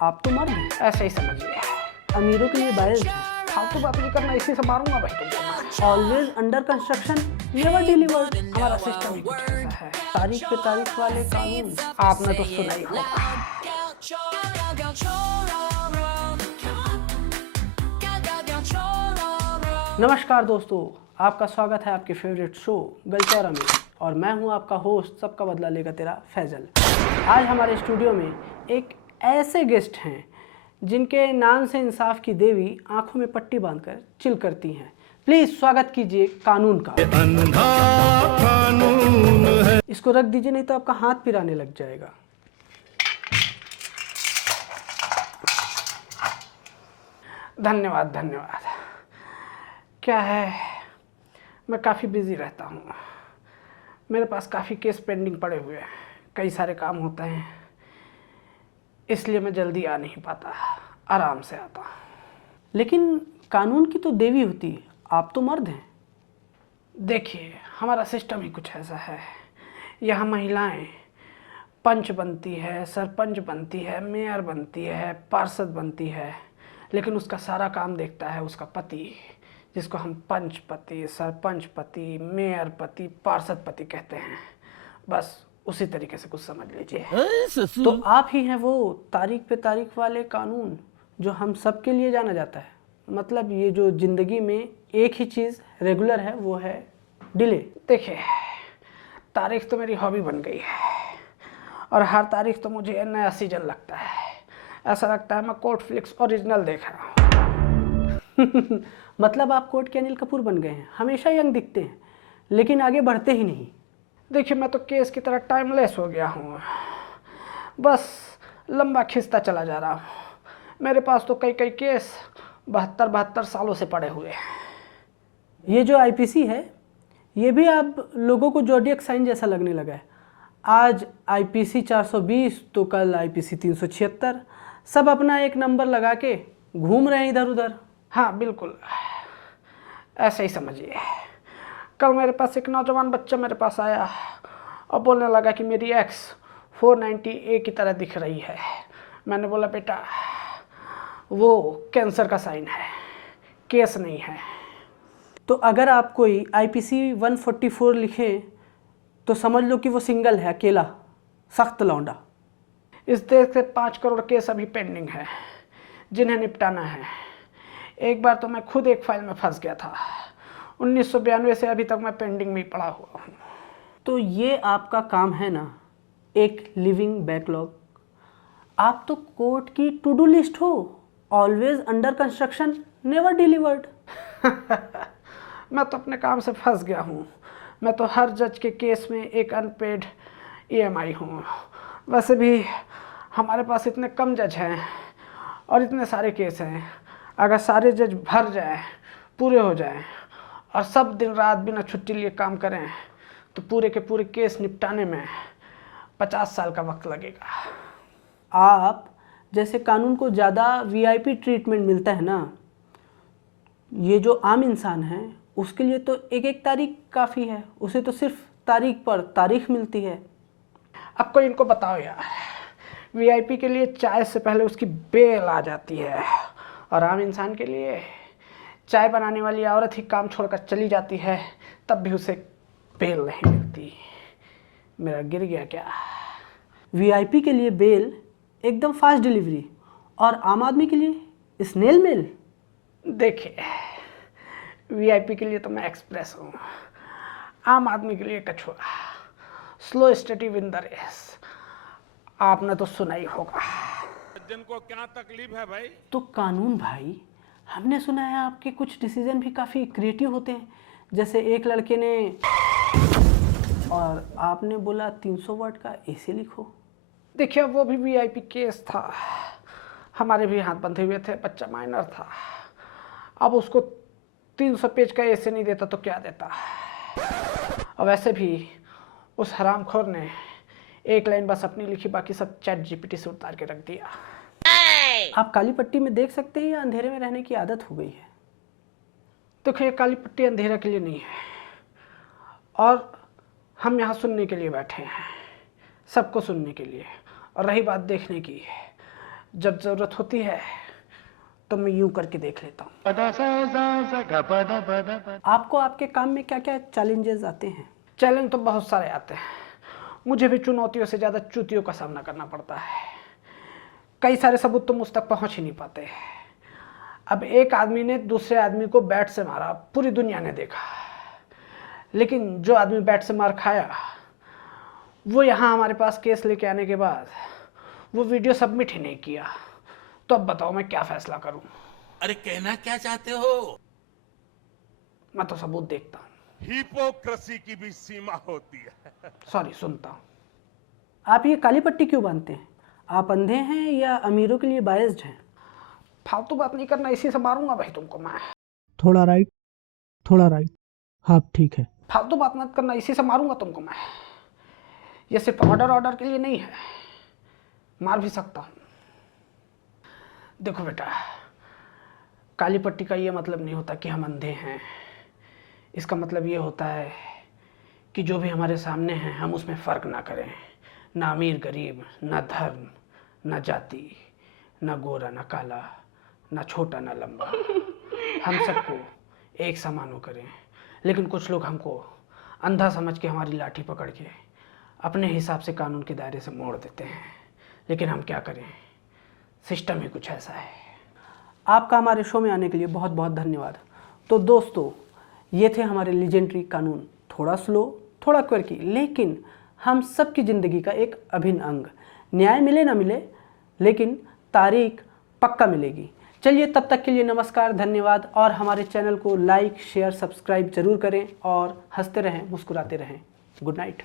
आप तो मर्द हैं, ऐसे ही समझिए। अमीरों के लिए बैलेंस है। फालतू बात नहीं करना, इसी से मारूंगा भाई तुमको। Always under construction, never delivered. हमारा सिस्टम ही कुछ ऐसा है। तारीख पे तारीख वाले कानून आपने तो सुना ही होगा। नमस्कार दोस्तों, आपका स्वागत है आपके फेवरेट शो गलचौरा में। और मैं हूं आपका होस्ट, सबका बदला लेगा तेरा फैजल। आज हमारे स्टूडियो में एक ऐसे गेस्ट हैं जिनके नाम से इंसाफ की देवी आंखों में पट्टी बांधकर चिल करती हैं। प्लीज स्वागत कीजिए कानून का। कानून है। इसको रख दीजिए, नहीं तो आपका हाथ पिराने लग जाएगा। धन्यवाद धन्यवाद। क्या है, मैं काफ़ी बिजी रहता हूँ। मेरे पास काफ़ी केस पेंडिंग पड़े हुए हैं, कई सारे काम होते हैं, इसलिए मैं जल्दी आ नहीं पाता, आराम से आता हूँ। लेकिन कानून की तो देवी होती है, आप तो मर्द हैं। देखिए, हमारा सिस्टम ही कुछ ऐसा है। यहाँ महिलाएं पंच बनती है, सरपंच बनती है, मेयर बनती है, पार्षद बनती है, लेकिन उसका सारा काम देखता है उसका पति, जिसको हम पंच पति, सरपंच पति, मेयर पति, पार्षद पति कहते हैं। बस उसी तरीके से कुछ समझ लीजिए। तो आप ही हैं वो तारीख पे तारीख वाले कानून जो हम सब के लिए जाना जाता है। मतलब ये जो ज़िंदगी में एक ही चीज़ रेगुलर है वो है डिले। देखिए, तारीख तो मेरी हॉबी बन गई है और हर तारीख तो मुझे नया सीजन लगता है। ऐसा लगता है मैं कोर्ट फ्लिक्स ओरिजिनल देख रहा हूँ। मतलब आप कोर्ट के अनिल कपूर बन गए हैं, हमेशा यंग दिखते हैं लेकिन आगे बढ़ते ही नहीं। देखिए, मैं तो केस की तरह टाइमलेस हो गया हूँ, बस लंबा खिंचता चला जा रहा हूँ। मेरे पास तो कई कई केस 72 सालों से पड़े हुए हैं। ये जो आईपीसी है ये भी अब लोगों को जोडियक साइन जैसा लगने लगा है। आज आईपीसी 420 तो कल आईपीसी 376। सब अपना एक नंबर लगा के घूम रहे हैं इधर उधर। हाँ बिल्कुल, ऐसे ही समझिए। कल मेरे पास एक नौजवान बच्चा मेरे पास आया और बोलने लगा कि मेरी एक्स 490A की तरह दिख रही है। मैंने बोला, बेटा वो कैंसर का साइन है, केस नहीं है। तो अगर आप कोई आईपीसी 144 लिखे तो समझ लो कि वो सिंगल है, अकेला सख्त लौंडा। इस देश से 5 करोड़ केस अभी पेंडिंग है जिन्हें निपटाना है। एक बार तो मैं खुद एक फाइल में फंस गया था। 1992 से अभी तक मैं पेंडिंग में ही पड़ा हुआ हूँ। तो ये आपका काम है ना, एक लिविंग बैकलॉग। आप तो कोर्ट की टू डू लिस्ट हो, always under construction, never delivered. मैं तो अपने काम से फंस गया हूँ। मैं तो हर जज के केस में एक अनपेड EMI हूँ। वैसे भी हमारे पास इतने कम जज हैं और इतने सारे केस हैं। अगर सारे जज भर जाएं, पूरे हो जाएं और सब दिन रात बिना छुट्टी लिए काम करें तो पूरे के पूरे केस निपटाने में 50 साल का वक्त लगेगा। आप जैसे कानून को ज़्यादा VIP ट्रीटमेंट मिलता है ना, ये जो आम इंसान है उसके लिए तो एक एक तारीख काफ़ी है। उसे तो सिर्फ तारीख पर तारीख मिलती है। अब कोई इनको बताओ यार, VIP के लिए चाय से पहले उसकी बेल आ जाती है और आम इंसान के लिए चाय बनाने वाली औरत ही काम छोड़कर चली जाती है, तब भी उसे बेल नहीं मिलती। मेरा गिर गया क्या? VIP के लिए बेल एकदम फास्ट डिलीवरी और आम आदमी के लिए स्नेल मेल। देखिए, VIP के लिए तो मैं एक्सप्रेस हूँ, आम आदमी के लिए कछुआ, slow study win the race. आपने तो सुना ही होगा। जिनको क्या तकलीफ है भाई? तो कानून भाई, हमने सुना है आपके कुछ डिसीजन भी काफ़ी क्रिएटिव होते हैं। जैसे एक लड़के ने और आपने बोला 300 वर्ड का ऐसे लिखो। देखिए, वो भी VIP केस था, हमारे भी हाथ बंधे हुए थे, बच्चा माइनर था। अब उसको 300 पेज का ऐसे नहीं देता तो क्या देता। और वैसे भी उस हरामखोर ने एक लाइन बस अपनी लिखी, बाकी सब ChatGPT से उतार के रख दिया। आप काली पट्टी में देख सकते हैं या अंधेरे में रहने की आदत हो गई है? देखिए, काली पट्टी अंधेरा के लिए नहीं है और हम यहाँ सुनने के लिए बैठे हैं, सबको सुनने के लिए। और रही बात देखने की, जब ज़रूरत होती है तो मैं यूं करके देख लेता हूँ। आपको आपके काम में क्या क्या चैलेंजेस आते हैं? चैलेंज तो बहुत सारे आते हैं। मुझे भी चुनौतियों से ज़्यादा चुतियों का सामना करना पड़ता है। कई सारे सबूत तो मुझ तक पहुँच ही नहीं पाते। अब एक आदमी ने दूसरे आदमी को बैट से मारा, पूरी दुनिया ने देखा, लेकिन जो आदमी बैट से मार खाया वो यहाँ हमारे पास केस लेके आने के बाद वो वीडियो सबमिट ही नहीं किया। तो अब बताओ मैं क्या फैसला करूं? अरे कहना क्या चाहते हो? मैं तो सबूत देखता हूँ। हिपोक्रेसी की भी सीमा होती है। सॉरी, सुनता हूँ। आप ये काली पट्टी क्यों बांधते हैं? आप अंधे हैं या अमीरों के लिए बायस्ड हैं? फालतू बात नहीं करना, इसी से मारूंगा भाई तुमको मैं। थोड़ा राइट, थोड़ा राइट। हाँ ठीक है। फालतू बात मत करना, इसी से मारूंगा तुमको मैं। ये सिर्फ ऑर्डर के लिए नहीं है, मार भी सकता हूँ। देखो बेटा, काली पट्टी का ये मतलब नहीं होता कि हम अंधे हैं। इसका मतलब ये होता है कि जो भी हमारे सामने है हम उसमें फ़र्क ना करें। ना अमीर गरीब, ना धर्म, ना जाति, ना गोरा ना काला, ना छोटा ना लंबा, हम सबको एक समान करें। लेकिन कुछ लोग हमको अंधा समझ के हमारी लाठी पकड़ के अपने हिसाब से कानून के दायरे से मोड़ देते हैं। लेकिन हम क्या करें, सिस्टम ही कुछ ऐसा है। आपका हमारे शो में आने के लिए बहुत बहुत धन्यवाद। तो दोस्तों, ये थे हमारे लेजेंडरी कानून। थोड़ा स्लो, थोड़ा क्वर्की, लेकिन हम सबकी ज़िंदगी का एक अभिन्न अंग। न्याय मिले ना मिले, लेकिन तारीख पक्का मिलेगी। चलिए, तब तक के लिए नमस्कार, धन्यवाद। और हमारे चैनल को लाइक, शेयर, सब्सक्राइब जरूर करें और हंसते रहें, मुस्कुराते रहें। Good night.